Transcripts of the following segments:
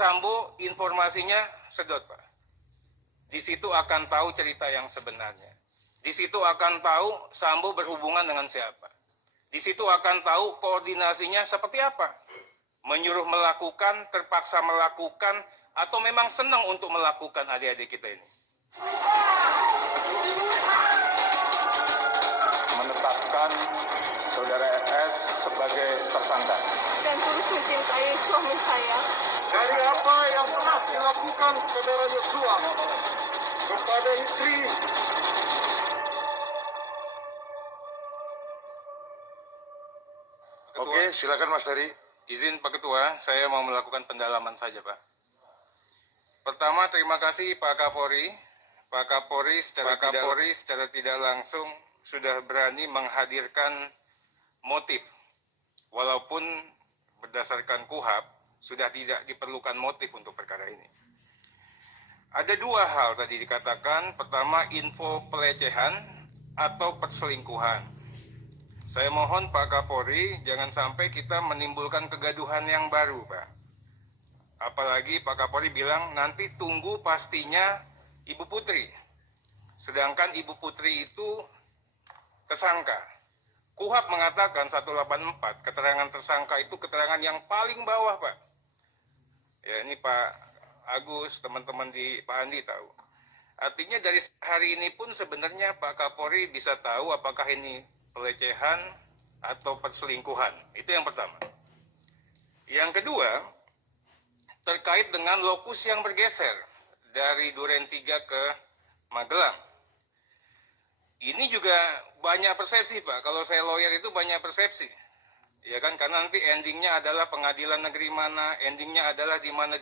Sambo informasinya sedot, Pak. Di situ akan tahu cerita yang sebenarnya. Di situ akan tahu Sambo berhubungan dengan siapa. Di situ akan tahu koordinasinya seperti apa. Menyuruh melakukan, terpaksa melakukan, atau memang senang untuk melakukan adik-adik kita ini. Menetapkan saudara S sebagai tersangka dan terus mencintai suami saya. dari apa yang pernah dilakukan saudara Yosua kepada istri. Oke, silakan Mas Ferry. Izin Pak Ketua, saya mau melakukan pendalaman saja, Pak. Pertama, terima kasih Pak Kapolri. Pak Kapolri secara tidak langsung sudah berani menghadirkan motif. Walaupun berdasarkan KUHP, sudah tidak diperlukan motif untuk perkara ini. Ada dua hal tadi dikatakan. Pertama, info pelecehan atau perselingkuhan. Saya mohon Pak Kapolri, jangan sampai kita menimbulkan kegaduhan yang baru, Pak. Apalagi Pak Kapolri bilang nanti tunggu pastinya Ibu Putri. Sedangkan Ibu Putri itu tersangka. KUHP mengatakan 184, keterangan tersangka itu keterangan yang paling bawah, Pak. Ya, ini Pak Agus, teman-teman di Pak Andi tahu. Artinya dari hari ini pun sebenarnya Pak Kapolri bisa tahu apakah ini pelecehan atau perselingkuhan. Itu yang pertama. Yang kedua, terkait dengan lokus yang bergeser dari Duren 3 ke Magelang. Ini juga banyak persepsi, Pak. Kalau saya lawyer itu banyak persepsi. Ya kan, karena nanti endingnya adalah pengadilan negeri mana, endingnya adalah di mana.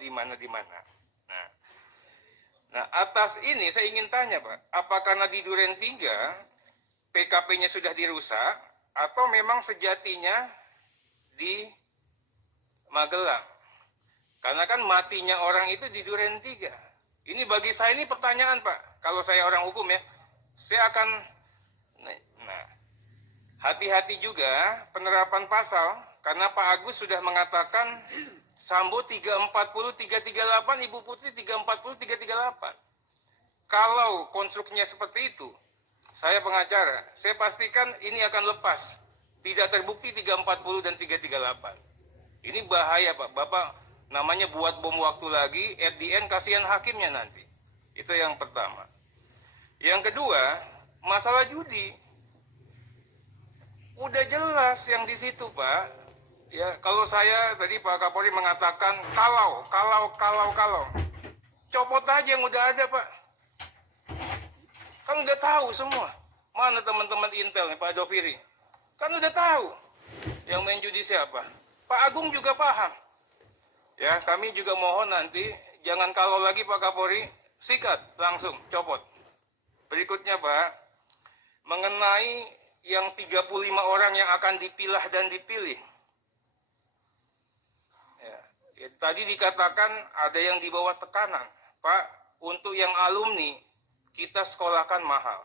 Nah, atas ini saya ingin tanya, Pak. Apakah karena di Duren 3 PKP-nya sudah dirusak atau memang sejatinya di Magelang? Karena kan matinya orang itu di Duren 3. Ini bagi saya ini pertanyaan, Pak. Kalau saya orang hukum ya, saya akan hati-hati juga penerapan pasal, karena Pak Agus sudah mengatakan Sambo 340 338, Ibu Putri 340 338. Kalau konstruksinya seperti itu, saya pengacara, saya pastikan ini akan lepas. Tidak terbukti 340 dan 338. Ini bahaya, Pak. Bapak namanya buat bom waktu lagi, at the end kasihan hakimnya nanti. Itu yang pertama. Yang kedua, masalah judi. Udah jelas yang di situ, Pak. Ya, kalau saya tadi Pak Kapolri mengatakan kalau. Copot aja yang udah ada, Pak. Kan udah tahu semua. Mana teman-teman Intel nih, Pak Doviri? Kan udah tahu yang main judi siapa. Pak Agung juga paham. Ya, kami juga mohon nanti jangan kalau lagi Pak Kapolri, sikat langsung copot. Berikutnya, Pak, mengenai yang 35 orang yang akan dipilah dan dipilih. Ya, tadi dikatakan ada yang di bawah tekanan. Pak, untuk yang alumni kita sekolahkan mahal.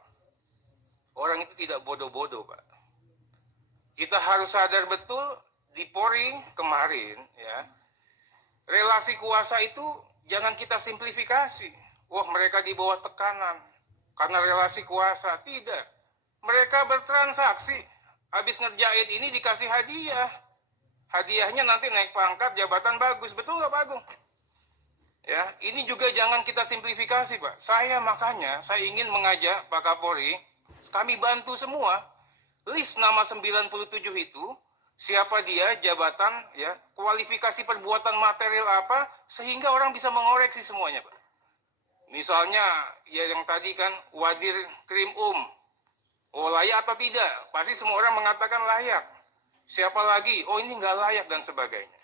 Orang itu tidak bodoh-bodoh, Pak. Kita harus sadar betul di Polri kemarin, ya, relasi kuasa itu jangan kita simplifikasi. Wah, mereka di bawah tekanan karena relasi kuasa. Tidak. Mereka bertransaksi. Habis ngerjain ini dikasih hadiah. Hadiahnya nanti naik pangkat, jabatan bagus. Betul nggak, Pak Agung? Ya, ini juga jangan kita simplifikasi, Pak. Makanya saya ingin mengajak Pak Kapolri, kami bantu semua. List nama 97 itu, siapa dia, jabatan, ya, kualifikasi perbuatan material apa, sehingga orang bisa mengoreksi semuanya, Pak. Misalnya, ya yang tadi kan, Wadir Krim oh layak atau tidak? Pasti semua orang mengatakan layak. Siapa lagi? Oh ini nggak layak dan sebagainya.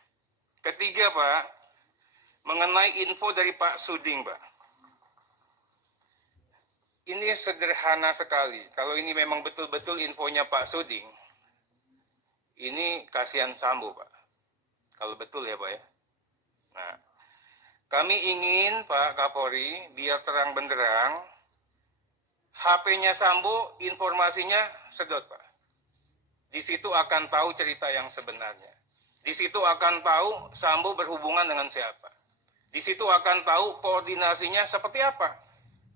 Ketiga, Pak, mengenai info dari Pak Suding, Pak. Ini sederhana sekali. Kalau ini memang betul-betul infonya Pak Suding, ini kasihan Sambo, Pak. Kalau betul ya, Pak ya. Nah, kami ingin Pak Kapolri biar terang benderang, HP-nya Sambo informasinya sedot, Pak. Di situ akan tahu cerita yang sebenarnya. Di situ akan tahu Sambo berhubungan dengan siapa. Di situ akan tahu koordinasinya seperti apa.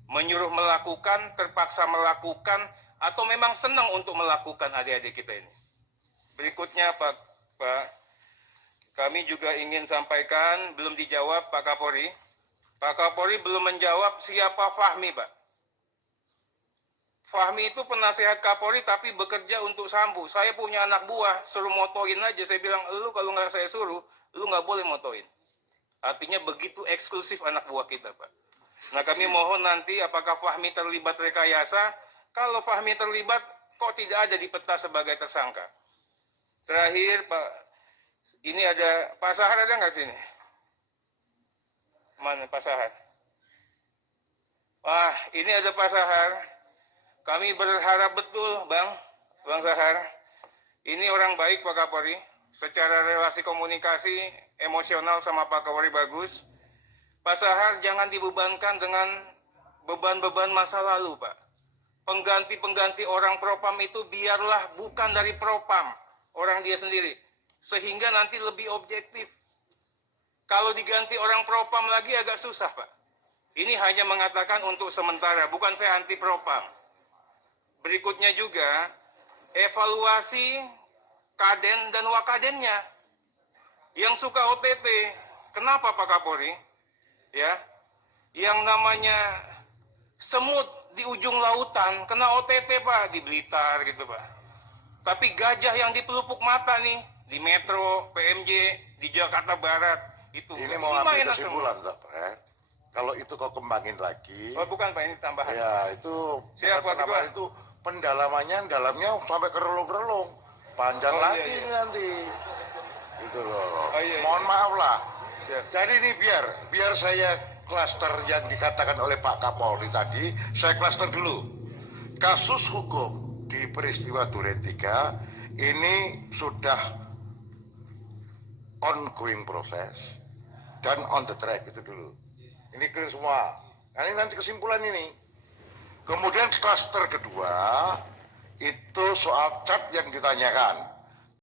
Menyuruh melakukan, terpaksa melakukan, atau memang senang untuk melakukan adik-adik kita ini. Berikutnya Pak, kami juga ingin sampaikan, belum dijawab Pak Kapolri. Pak Kapolri belum menjawab siapa Fahmi, Pak. Fahmi itu penasehat Kapolri tapi bekerja untuk Sambu. Saya punya anak buah, suruh motoin aja. Saya bilang, lu kalau nggak saya suruh, lu nggak boleh motoin. Artinya begitu eksklusif anak buah kita, Pak. Nah, kami mohon nanti apakah Fahmi terlibat rekayasa? Kalau Fahmi terlibat, kok tidak ada di peta sebagai tersangka? Terakhir, Pak, ini ada Pak Sahar, ada nggak sini? Mana Pak Sahar? Wah, ini ada Pak Sahar. Kami berharap betul, Bang Sahar. Ini orang baik Pak Kapolri. Secara relasi komunikasi emosional sama Pak Kapolri bagus. Pak Sahar jangan dibebankan dengan beban-beban masa lalu, Pak. Pengganti-pengganti orang propam itu biarlah bukan dari propam, orang dia sendiri. Sehingga nanti lebih objektif. Kalau diganti orang propam lagi agak susah, Pak. Ini hanya mengatakan untuk sementara, bukan saya anti propam. Berikutnya juga, evaluasi kaden dan wakadennya. Yang suka OTT, kenapa Pak Kapolri? Ya, yang namanya semut di ujung lautan, kena OTT Pak, di Blitar gitu Pak. Tapi gajah yang di pelupuk mata nih, di Metro, PMJ, di Jakarta Barat, itu. Ini mau ambil kesimpulan, Zapret. Kalau itu kau kembangin lagi. Oh bukan Pak, ini tambahan. Ya, itu Siap, Pak Ketua. itu pendalamannya, dalamnya sampai ke relung-relung. Panjang lagi ini nanti. Gitu loh. Oh, iya. Mohon maaf lah. Siap. Jadi ini biar saya klaster yang dikatakan oleh Pak Kapolri tadi, saya klaster dulu. Kasus hukum di peristiwa Duren 3 ini sudah ongoing proses dan on the track itu dulu. Ini clear semua. Nah, ini nanti kesimpulan ini. Kemudian klaster kedua itu soal cat yang ditanyakan.